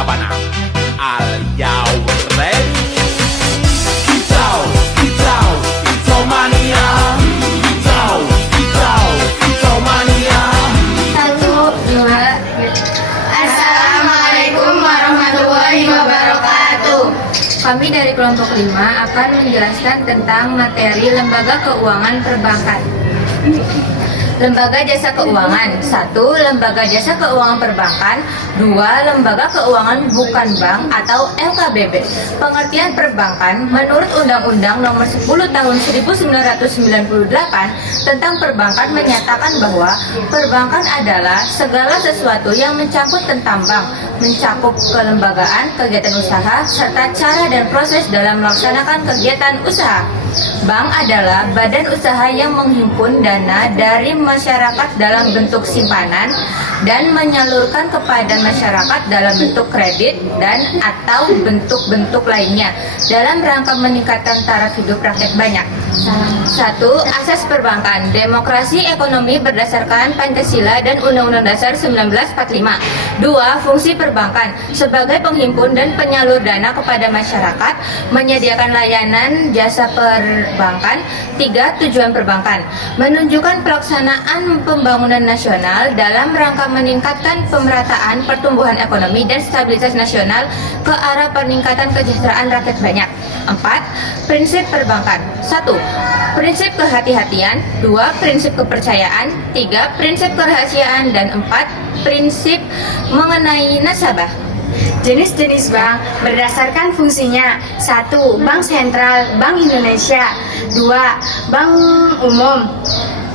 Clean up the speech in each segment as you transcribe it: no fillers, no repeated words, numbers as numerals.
Sabana. Are you ready? Kicau, kicau, kicau mania. Kicau, kicau, kicau mania. 1, 2. Assalamualaikum warahmatullahi wabarakatuh. Kami dari kelompok 5 akan menjelaskan tentang materi lembaga keuangan perbankan. Lembaga jasa keuangan. 1. Lembaga jasa keuangan perbankan. 2. Lembaga keuangan bukan bank atau LKBB. Pengertian perbankan menurut Undang-Undang Nomor 10 Tahun 1998 tentang perbankan menyatakan bahwa perbankan adalah segala sesuatu yang mencakup tentang bank, mencakup kelembagaan, kegiatan usaha, serta cara dan proses dalam melaksanakan kegiatan usaha. Bank adalah badan usaha yang menghimpun dana dari masyarakat dalam bentuk simpanan dan menyalurkan kepada masyarakat dalam bentuk kredit dan atau bentuk-bentuk lainnya dalam rangka meningkatkan taraf hidup rakyat banyak. 1. Asas perbankan. Demokrasi ekonomi berdasarkan Pancasila dan Undang-Undang Dasar 1945. 2. Fungsi perbankan sebagai penghimpun dan penyalur dana kepada masyarakat, menyediakan layanan jasa perbankan. 3. Tujuan perbankan menunjukkan pelaksanaan pembangunan nasional dalam rangka meningkatkan pemerataan pertumbuhan ekonomi dan stabilitas nasional ke arah peningkatan kesejahteraan rakyat banyak. 4. Prinsip perbankan. 1. Prinsip kehati-hatian. 2. Prinsip kepercayaan. 3. Prinsip kerahasiaan. Dan 4. Prinsip mengenai nasabah. Jenis-jenis bank berdasarkan fungsinya. 1. Bank Sentral, Bank Indonesia. 2. Bank Umum,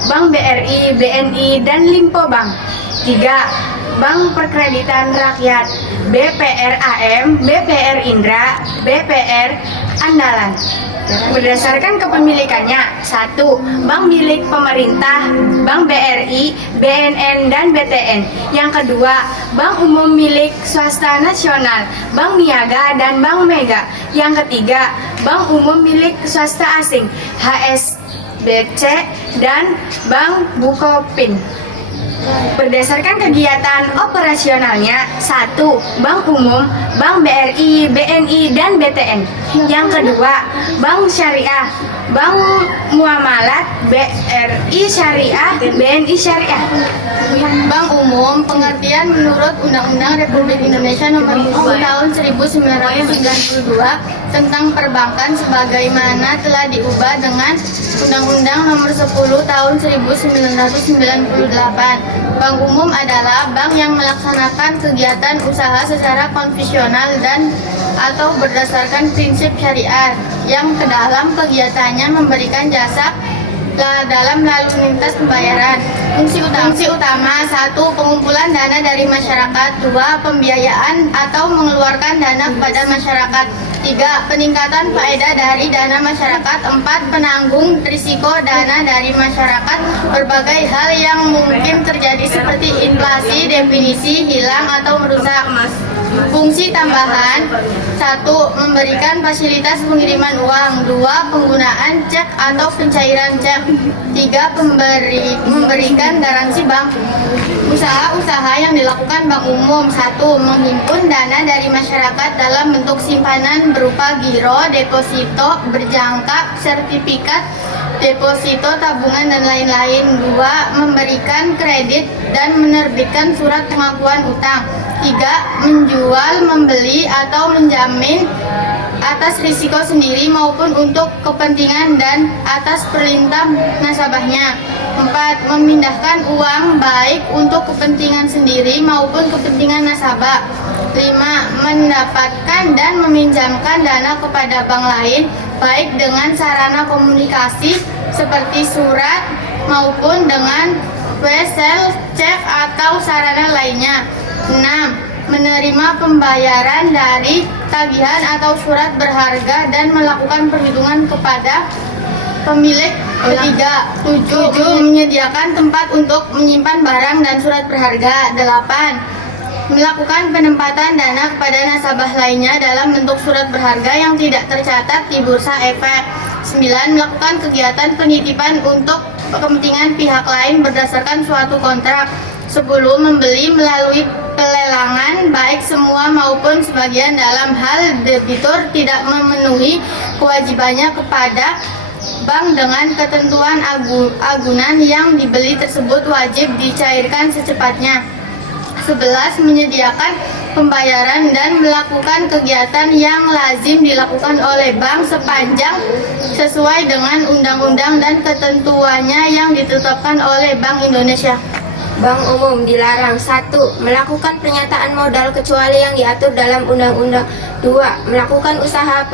Bank BRI, BNI, dan Limpo Bank. 3. Bank Perkreditan Rakyat, BPRAM, BPR Indra, BPR Andalan. Berdasarkan kepemilikannya. 1. Bank milik pemerintah, Bank BRI, BNN, dan BTN. Yang kedua, Bank umum milik swasta nasional, Bank Niaga dan Bank Mega. Yang ketiga, Bank umum milik swasta asing, HSBC dan Bank Bukopin. Berdasarkan kegiatan operasionalnya. 1. Bank umum, Bank BRI, BNI, dan BTN. Yang kedua, Bank Syariah, Bank Muamalat, BRI Syariah, BNI Syariah. Bank umum pengertian menurut Undang-Undang Republik Indonesia Nomor 10 Tahun 1992 tentang perbankan sebagaimana telah diubah dengan Undang-Undang Nomor 10 Tahun 1998. Bank umum adalah bank yang melaksanakan kegiatan usaha secara konvensional dan atau berdasarkan prinsip syariat yang ke dalam kegiatannya memberikan jasa dalam lalu lintas pembayaran. Fungsi utama 1. Pengumpulan dana dari masyarakat. 2. Pembiayaan atau mengeluarkan dana kepada masyarakat. 3. Peningkatan faedah dari dana masyarakat. 4. Penanggung risiko dana dari masyarakat. Berbagai hal yang mungkin terjadi seperti inflasi, definisi, hilang atau merusak. Fungsi tambahan. 1. Memberikan fasilitas pengiriman uang. 2. Penggunaan cek atau pencairan cek. 3. Memberikan garansi bank. Usaha-usaha yang dilakukan bank umum. 1. Menghimpun dana dari masyarakat dalam bentuk simpanan berupa giro, deposito, berjangka, sertifikat, deposito, tabungan, dan lain-lain. 2. Memberikan kredit dan menerbitkan surat pengakuan utang. 3. Menjual, membeli, atau menjamin atas risiko sendiri maupun untuk kepentingan dan atas perintah nasabahnya. 4. Memindahkan uang baik untuk kepentingan sendiri maupun kepentingan nasabah. 5. Mendapatkan dan meminjamkan dana kepada bank lain baik dengan sarana komunikasi seperti surat maupun dengan wesel, cek, atau sarana lainnya. 6. Menerima pembayaran dari tagihan atau surat berharga dan melakukan perhitungan kepada pemilik. Ketiga. 7. Menyediakan tempat untuk menyimpan barang dan surat berharga. 8. Melakukan penempatan dana kepada nasabah lainnya dalam bentuk surat berharga yang tidak tercatat di bursa efek. 9. Melakukan kegiatan penitipan untuk kepentingan pihak lain berdasarkan suatu kontrak. 10. Membeli melalui pelelangan baik semua maupun sebagian dalam hal debitur tidak memenuhi kewajibannya kepada bank dengan ketentuan agunan yang dibeli tersebut wajib dicairkan secepatnya. 11. Menyediakan pembayaran dan melakukan kegiatan yang lazim dilakukan oleh bank sepanjang sesuai dengan undang-undang dan ketentuannya yang ditetapkan oleh Bank Indonesia. Bank umum dilarang 1. Melakukan pernyataan modal kecuali yang diatur dalam undang-undang. 2. Melakukan usaha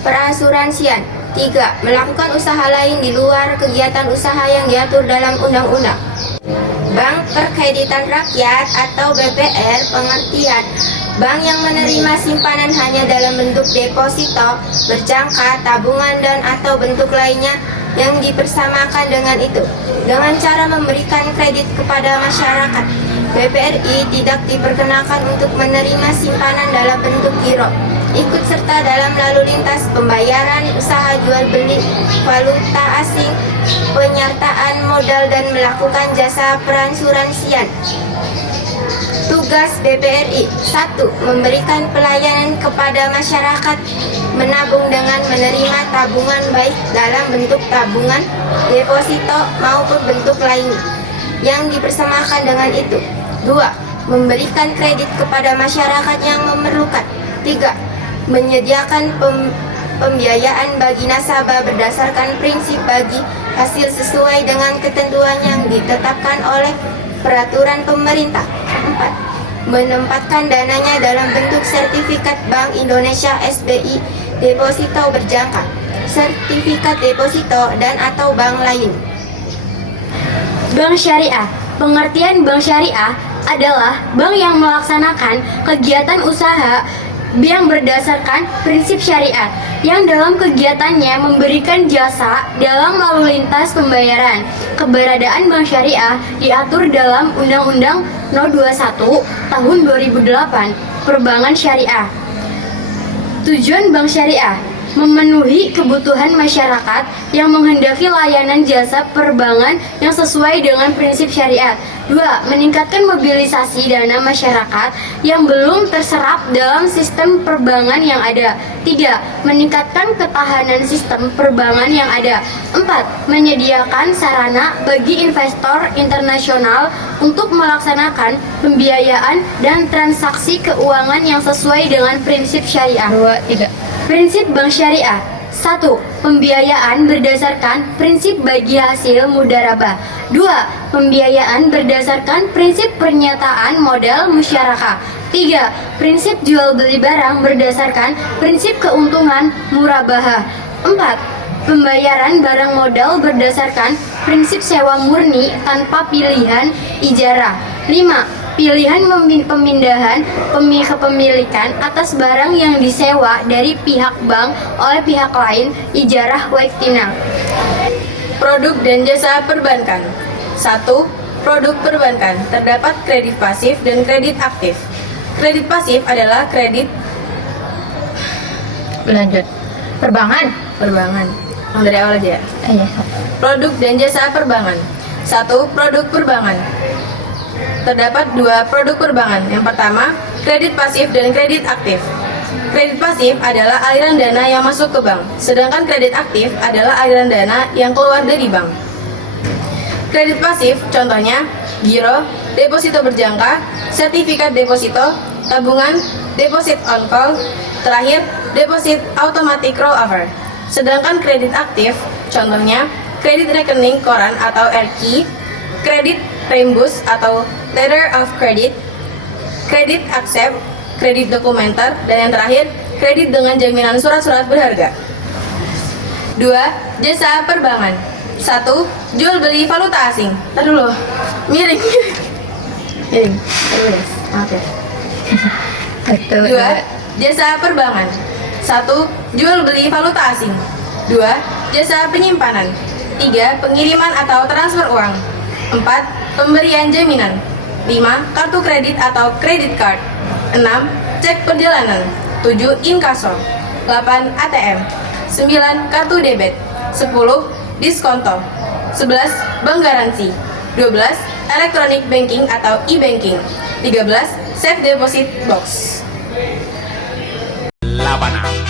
perasuransian. 3. Melakukan usaha lain di luar kegiatan usaha yang diatur dalam undang-undang. Bank Perkreditan Rakyat atau BPR pengertian bank yang menerima simpanan hanya dalam bentuk deposito, berjangka, tabungan dan atau bentuk lainnya yang dipersamakan dengan itu dengan cara memberikan kredit kepada masyarakat. BPRI tidak diperkenalkan untuk menerima simpanan dalam bentuk giro, ikut serta dalam lalu lintas pembayaran, usaha jual beli valuta asing, penyertaan modal dan melakukan jasa perasuransian. Tugas BPRI 1. Memberikan pelayanan kepada masyarakat, menabung dengan menerima tabungan baik dalam bentuk tabungan, deposito maupun bentuk lain yang dipersamakan dengan itu. 2. Memberikan kredit kepada masyarakat yang memerlukan. 3. Menyediakan pembiayaan bagi nasabah berdasarkan prinsip bagi hasil sesuai dengan ketentuan yang ditetapkan oleh peraturan pemerintah. 4. Menempatkan dananya dalam bentuk sertifikat Bank Indonesia SBI, deposito berjangka, sertifikat deposito dan atau bank lain. Bank syariah. Pengertian bank syariah adalah bank yang melaksanakan kegiatan usaha yang berdasarkan prinsip syariat, yang dalam kegiatannya memberikan jasa dalam lalu lintas pembayaran. Keberadaan bank syariah diatur dalam Undang-Undang No. 21 Tahun 2008, Perbankan Syariah. Tujuan bank syariah memenuhi kebutuhan masyarakat yang menghendaki layanan jasa perbankan yang sesuai dengan prinsip syariat. 2. Meningkatkan mobilisasi dana masyarakat yang belum terserap dalam sistem perbankan yang ada. 3. Meningkatkan ketahanan sistem perbankan yang ada. 4. Menyediakan sarana bagi investor internasional untuk melaksanakan pembiayaan dan transaksi keuangan yang sesuai dengan prinsip syariah. 3. Prinsip bank syariah. 1. Pembiayaan berdasarkan prinsip bagi hasil mudharabah. 2. Pembiayaan berdasarkan prinsip pernyataan modal musyarakah. 3. Prinsip jual beli barang berdasarkan prinsip keuntungan murabahah. 4. Pembayaran barang modal berdasarkan prinsip sewa murni tanpa pilihan ijarah. 5. Pilihan pemindahan kepemilikan atas barang yang disewa dari pihak bank oleh pihak lain, ijarah waiktina. Produk dan jasa perbankan. 1. Produk perbankan. Terdapat kredit pasif dan kredit aktif. Kredit pasif adalah kredit Lanjut. Perbankan. Yang dari awal aja ya. Iya. Produk dan jasa perbankan. 1. Produk perbankan. Terdapat 2 produk perbankan. Yang pertama, kredit pasif dan kredit aktif. Kredit pasif adalah aliran dana yang masuk ke bank, sedangkan kredit aktif adalah aliran dana yang keluar dari bank. Kredit pasif contohnya giro, deposito berjangka, sertifikat deposito, tabungan, deposit on call, terakhir deposit automatic rollover. Sedangkan kredit aktif contohnya kredit rekening koran atau RQ, kredit rembus atau letter of credit, kredit accept, kredit dokumenter, dan yang terakhir kredit dengan jaminan surat-surat berharga. 2. Jasa perbankan. 1. Jual beli valuta asing. Ntar dulu, miring. Oke. 2. Jasa perbankan. 1. Jual beli valuta asing. 2. Jasa penyimpanan. 3. Pengiriman atau transfer uang. 4. Pemberian jaminan. 5. Kartu kredit atau credit card. 6. Cek perjalanan. 7. Inkaso. 8. ATM. 9. Kartu debit. 10. Diskonto. 11. Bank garansi. 12. electronic banking atau e-banking. 13. Safe deposit box. 8